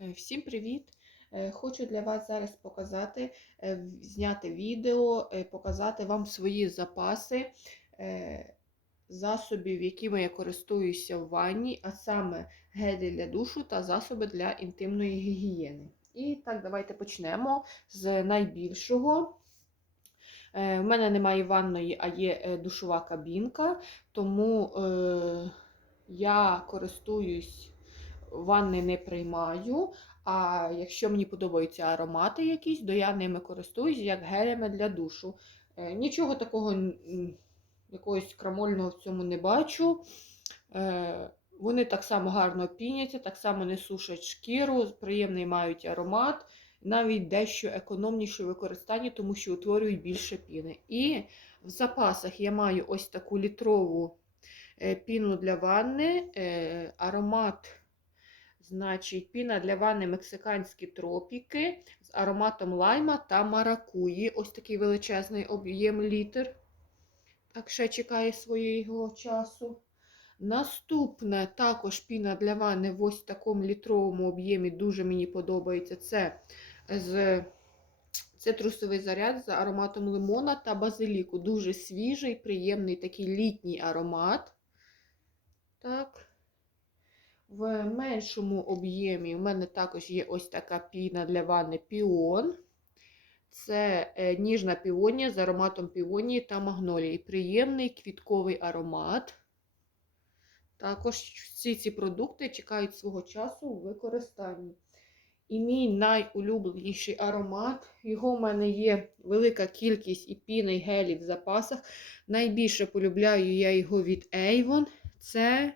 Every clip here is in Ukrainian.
Е, Всім привіт! Е, Хочу для вас зараз показати, е, зняти відео, показати вам свої запаси засобів, якими я користуюся в ванні, а саме гелі для душу та засоби для інтимної гігієни. І так, давайте почнемо з найбільшого. В мене немає ванної, а є душова кабінка, тому я користуюсь ванни не приймаю. А якщо мені подобаються аромати якісь, то я ними користуюсь як гелями для душу. Е, Нічого такого якогось крамольного в цьому не бачу. Е, Вони так само гарно піняться, так само не сушать шкіру, приємний мають аромат, навіть дещо економніше в використанні, тому що утворюють більше піни. І в запасах я маю ось таку літрову е, піну для ванни, аромат. Значить, піна для ванни мексиканські тропіки з ароматом лайма та маракуї. Ось такий величезний об'єм літр. Так, ще чекає свого часу. Наступне також піна для ванни в ось такому літровому об'ємі. Дуже мені подобається. Це з цитрусовий заряд з ароматом лимона та базиліку. Дуже свіжий, приємний такий літній аромат. Так. В меншому об'ємі у мене також є ось така піна для ванни піон. Це е, ніжна піонія з ароматом піонії та магнолії. Приємний квітковий аромат. Також всі ці продукти чекають свого часу у використанні. І мій найулюбленіший аромат. Його в мене є велика кількість і піни, і гелів в запасах. Найбільше полюбляю я його від Avon. Це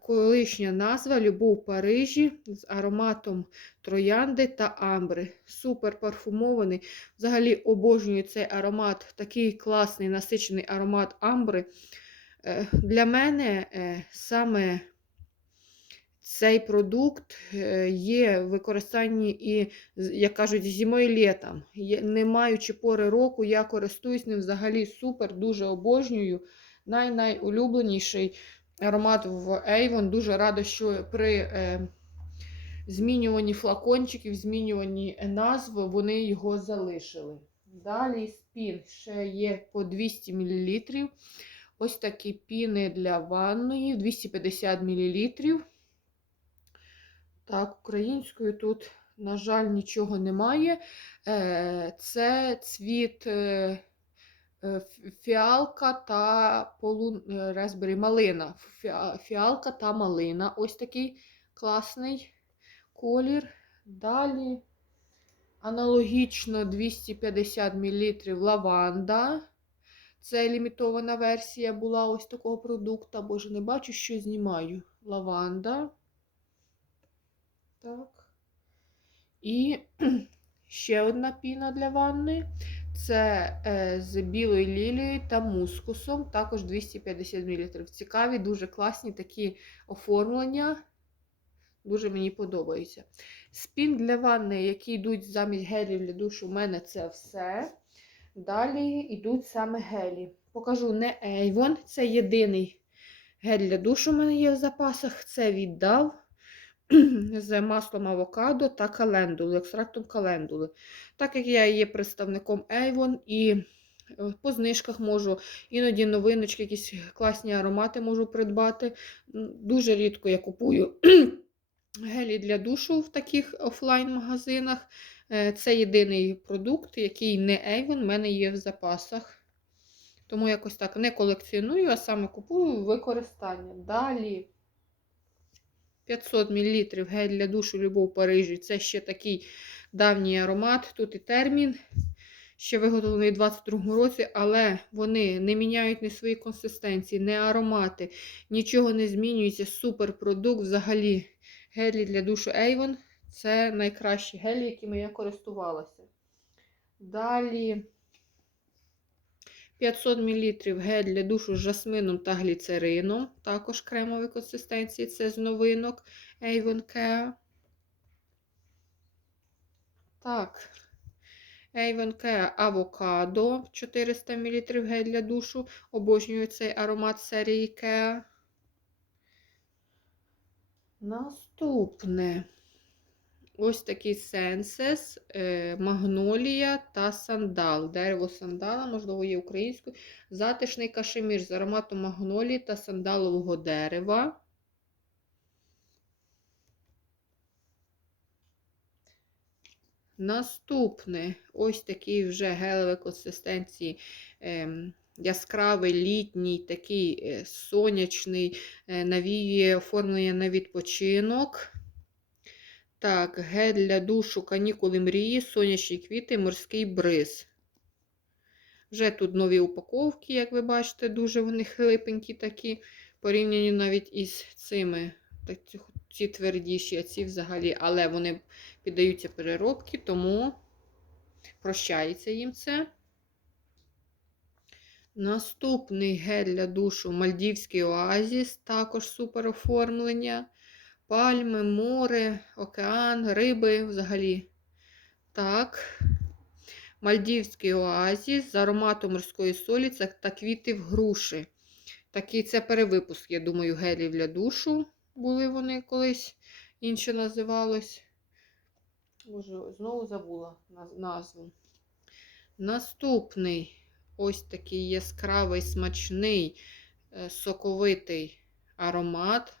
колишня назва Любов Парижі з ароматом троянди та амбри. Супер парфумований. Взагалі обожнюю цей аромат, такий класний насичений аромат амбри. Е, Для мене е, саме цей продукт е, є в використанні і, як кажуть, зимою літом. Не маючи пори року, я користуюсь ним взагалі супер, дуже обожнюю. Най-найулюбленіший аромат в Avon. Дуже рада, що при е, змінюванні флакончиків, змінюванні назви, вони його залишили. Далі спін ще є по 200 мл. Ось такі піни для ванної 250 мл. Так, українською тут, на жаль, нічого немає. Е, Це цвіт е, фіалка та полун... е, резбері, малина. Фіалка та малина. Ось такий класний колір. Далі аналогічно 250 мл лаванда. Це лімітована версія була ось такого продукту. Боже, не бачу, що знімаю. Лаванда. Так. І ще одна піна для ванни. Це е, з білою лілією та мускусом, також 250 мл. Цікаві, дуже класні такі оформлення. Дуже мені подобаються. Спін для ванни, які йдуть замість гелів для душу, у мене це все. Далі йдуть саме гелі. Покажу не Avon, це єдиний гель для душу у мене є в запасах. Це віддав з маслом авокадо та календули, екстрактом календули. Так як я є представником Avon і е, по знижках можу іноді новиночки, якісь класні аромати можу придбати. Дуже рідко я купую гелі для душу в таких офлайн-магазинах. Е, Це єдиний продукт, який не Avon, в мене є в запасах. Тому якось так не колекціоную, а саме купую використання. Далі 500 мл гель для душу Любов Парижі. Це ще такий давній аромат. Тут і термін. Ще виготовлений у 22 році, але вони не міняють ні свої консистенції, ні аромати, нічого не змінюється. Супер продукт. Взагалі, гелі для душу Avon це найкращі гелі, якими я користувалася. Далі 500 мл гель для душу з жасмином та гліцерином. Також кремової консистенції. Це з новинок Avon Care. Так. Avon Care Avocado 400 мл гель для душу. Обожнюю цей аромат серії Care. Наступне. Ось такий сенсес, е, магнолія та сандал. Дерево сандала, можливо, є українською. Затишний кашемір з ароматом магнолії та сандалового дерева. Наступне ось такий вже гелевий консистенції. ем, Яскравий літній, такий е, сонячний, е, навіює оформлення на відпочинок. Так, гель для душу, канікули мрії, сонячні квіти, морський бриз. Вже тут нові упаковки, як ви бачите, дуже вони хлипенькі такі, порівняні навіть із цими. Так, ці- твердіші, а ці взагалі, але вони піддаються переробці, тому прощається їм це. Наступний гель для душу Мальдівський оазіс, також супер оформлення. Пальми, море, океан, риби взагалі. Так. Мальдівський оазіс з ароматом морської солі та квітів груші. Такий це перевипуск, я думаю, гелів для душу. Були вони колись інше називалось. Боже, знову забула назву. Наступний ось такий яскравий, смачний, е, соковитий аромат.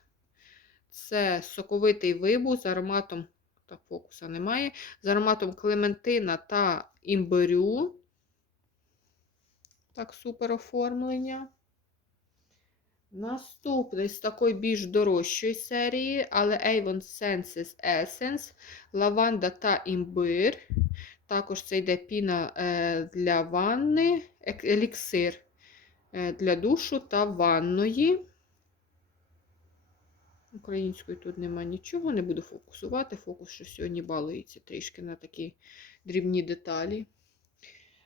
Це соковитий вибух з ароматом, та фокуса немає, з ароматом клементина та імбирю. Так, супер оформлення. Наступний з такої більш дорожчої серії, але Avon Senses Essence, лаванда та імбир. Також це йде піна е, для ванни, еліксир е, для душу та ванної. Українською тут нема нічого, не буду фокусувати. Фокус, що сьогодні балується трішки на такі дрібні деталі.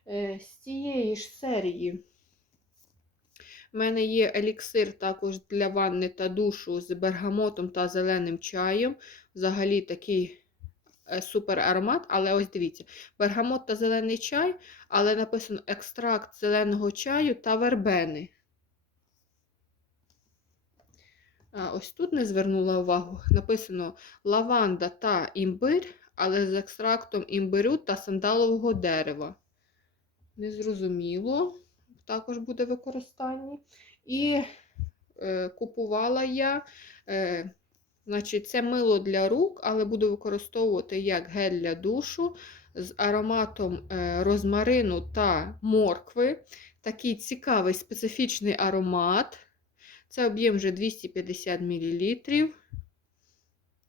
Е, З цієї ж серії в мене є еліксир також для ванни та душу з бергамотом та зеленим чаєм. Взагалі такий е, супер аромат, але ось дивіться, бергамот та зелений чай, але написано екстракт зеленого чаю та вербени. А, ось тут не звернула увагу. Написано лаванда та імбир, але з екстрактом імбирю та сандалового дерева. Незрозуміло, також буде використання. І е, купувала я, е, значить, це мило для рук, але буду використовувати як гель для душу з ароматом е, розмарину та моркви. Такий цікавий специфічний аромат. Це об'єм вже 250 мл.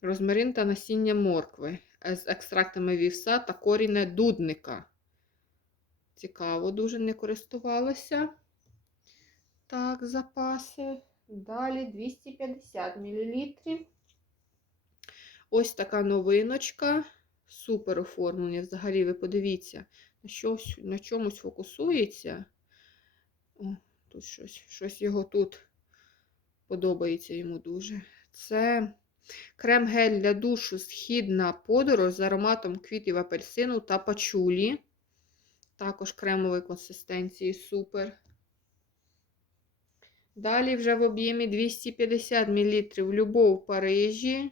Розмарин та насіння моркви з екстрактами вівса та коріння дудника. Цікаво, дуже не користувалася. Так, запаси. Далі 250 мл. Ось така новиночка. Супер оформлення. Взагалі, ви подивіться, на, щось, на чомусь фокусується. О, тут щось, щось його тут подобається йому дуже. Це крем-гель для душу східна подорож з ароматом квітів апельсину та пачулі. Також кремової консистенції супер. Далі вже в об'ємі 250 мл Любов Парижі, е,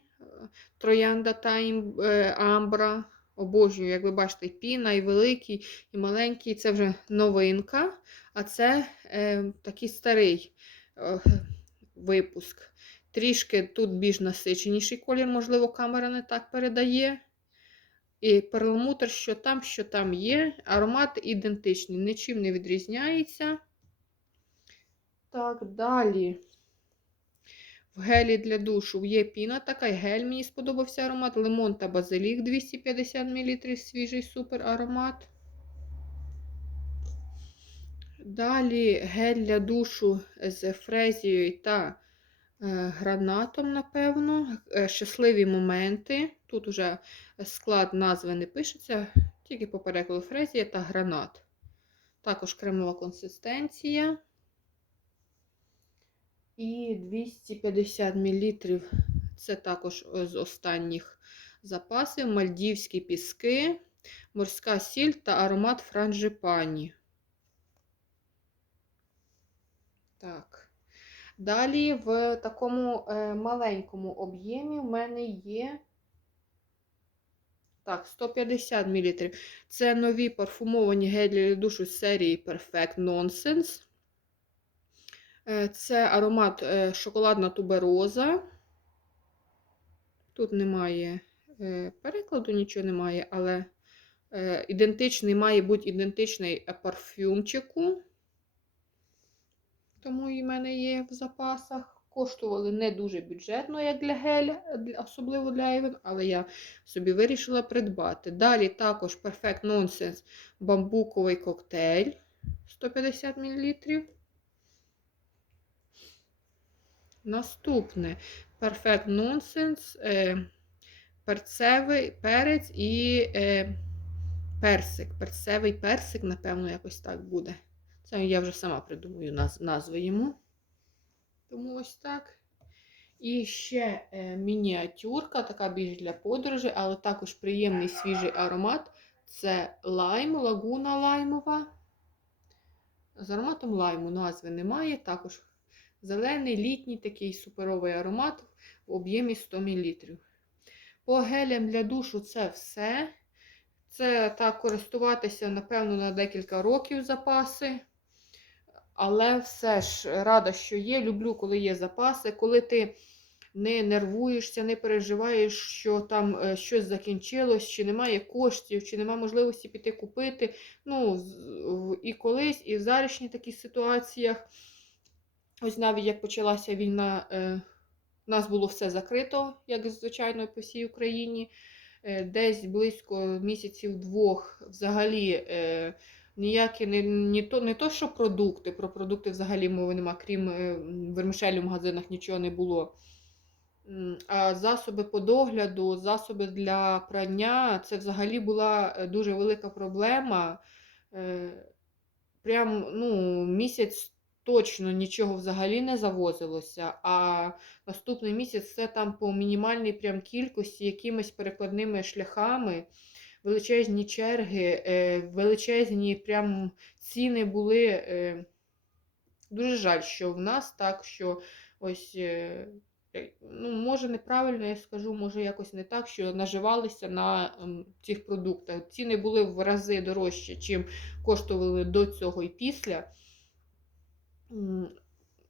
троянда та е, амбра. Обожнюю, як ви бачите, піна, і великий, і маленький. Це вже новинка, а це е, такий старий е, випуск. Трішки тут більш насиченіший колір, можливо, камера не так передає. І перламутр, що там, що там є. Аромат ідентичний, нічим не відрізняється. Так, далі. В гелі для душу є піна така, і гель мені сподобався аромат. Лимон та базилік 250 мл, свіжий супер аромат. Далі гель для душу з фрезією та е, гранатом, напевно. Е, Щасливі моменти. Тут уже склад назви не пишеться, тільки по перекладу фрезія та гранат. Також кремова консистенція. І 250 мл. Це також е, з останніх запасів. Мальдівські піски, морська сіль та аромат франжипані. Так. Далі в такому е, маленькому об'ємі в мене є Так, 150 мл. Це нові парфумовані гелі для душу з серії Perfect Nonsense. Е, Це аромат е, шоколадна тубероза. Тут немає перекладу, нічого немає, але ідентичний, має бути ідентичний парфюмчику. Тому і в мене є в запасах. Коштували не дуже бюджетно, як для геля, особливо для Avon, але я собі вирішила придбати. Далі також Perfect Nonsense бамбуковий коктейль 150 мл. Наступне Perfect Nonsense, е, перцевий перець і е, персик. Перцевий персик, напевно, якось так буде. Це я вже сама придумаю наз, назву йому. Тому ось так. І ще е, мініатюрка, така більш для подорожі, але також приємний свіжий аромат. Це лайм, лагуна лаймова. З ароматом лайму назви немає. Також зелений, літній такий суперовий аромат в об'ємі 100 мл. По гелям для душу це все. Це так користуватися, напевно, на декілька років запаси. Але все ж рада, що є. Люблю, коли є запаси, коли ти не нервуєшся, не переживаєш, що там е, щось закінчилось, чи немає коштів, чи немає можливості піти купити. Ну, і колись, і в зарішніх таких ситуаціях. Ось навіть як почалася війна, е, у нас було все закрито, як звичайно по всій Україні. Е, Десь близько місяців двох взагалі е, ніякі не, не, то, не то, що продукти, про продукти взагалі мови нема, крім е, вермишелі в магазинах нічого не було. А засоби по догляду, засоби для прання це взагалі була е, дуже велика проблема. Е, Прям ну, місяць точно нічого взагалі не завозилося, а наступний місяць все там по мінімальній прям кількості, якимись перекладними шляхами, величезні черги, е, величезні прям ціни були. е, Дуже жаль, що в нас так, що ось. е, Ну, може, неправильно я скажу, може якось не так, що наживалися на ем, цих продуктах. Ціни були в рази дорожчі, чим коштували до цього і після.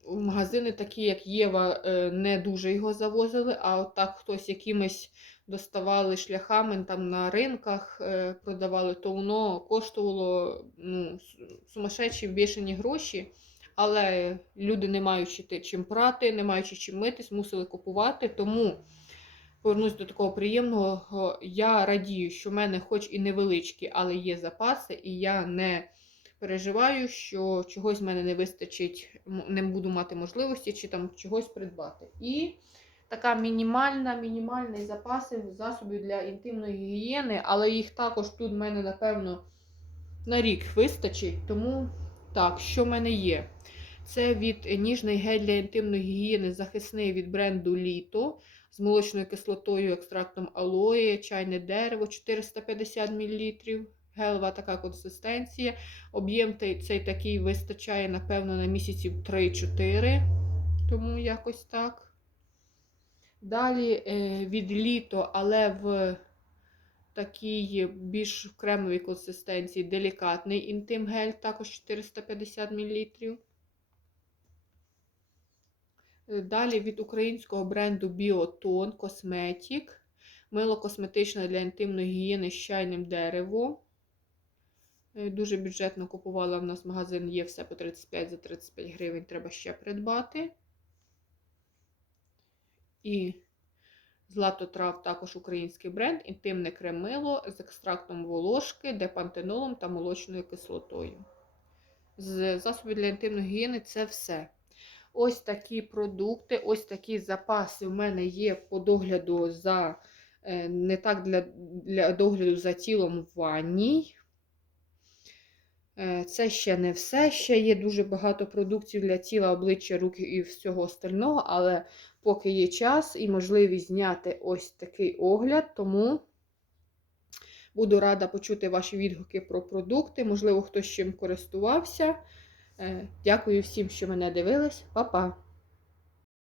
М, Магазини, такі, як Єва, е, не дуже його завозили, а от так хтось якимись доставали шляхами там на ринках, е, продавали, то воно коштувало ну, сумасшедші бішені гроші. Але люди, не маючи чим прати, не маючи чим митись, мусили купувати. Тому повернусь до такого приємного. Я радію, що в мене, хоч і невеличкі, але є запаси, і я не переживаю, що чогось в мене не вистачить, не буду мати можливості чи там чогось придбати. І така мінімальна, мінімальний запаси засобів для інтимної гігієни, але їх також тут в мене, напевно, на рік вистачить. Тому так, що в мене є? Це від ніжний гель для інтимної гігієни, захисний від бренду Літо з молочною кислотою, екстрактом алої, чайне дерево 450 мл. Гелева така консистенція. Об'єм цей такий вистачає, напевно, на місяців 3-4. Тому якось так. Далі е, від літо, але в такій більш кремовій консистенції делікатний інтим гель, також 450 мл. Е, Далі від українського бренду Біотон Cosmetic. Мило косметичне для інтимної гігієни з чайним деревом. Е, Дуже бюджетно купувала в нас магазин є все по 35 за 35 гривень, треба ще придбати. І Златотрав також український бренд, інтимне крем-мило з екстрактом волошки, депантенолом та молочною кислотою. З засобів для інтимної гігієни це все. Ось такі продукти, ось такі запаси в мене є по догляду за е, не так для, для догляду за тілом в ванній. Е, Це ще не все. Ще є дуже багато продуктів для тіла, обличчя, рук і всього остального, але поки є час і можливість зняти ось такий огляд, тому буду рада почути ваші відгуки про продукти. Можливо, хтось чим користувався. Е, Дякую всім, що мене дивились. Па-па!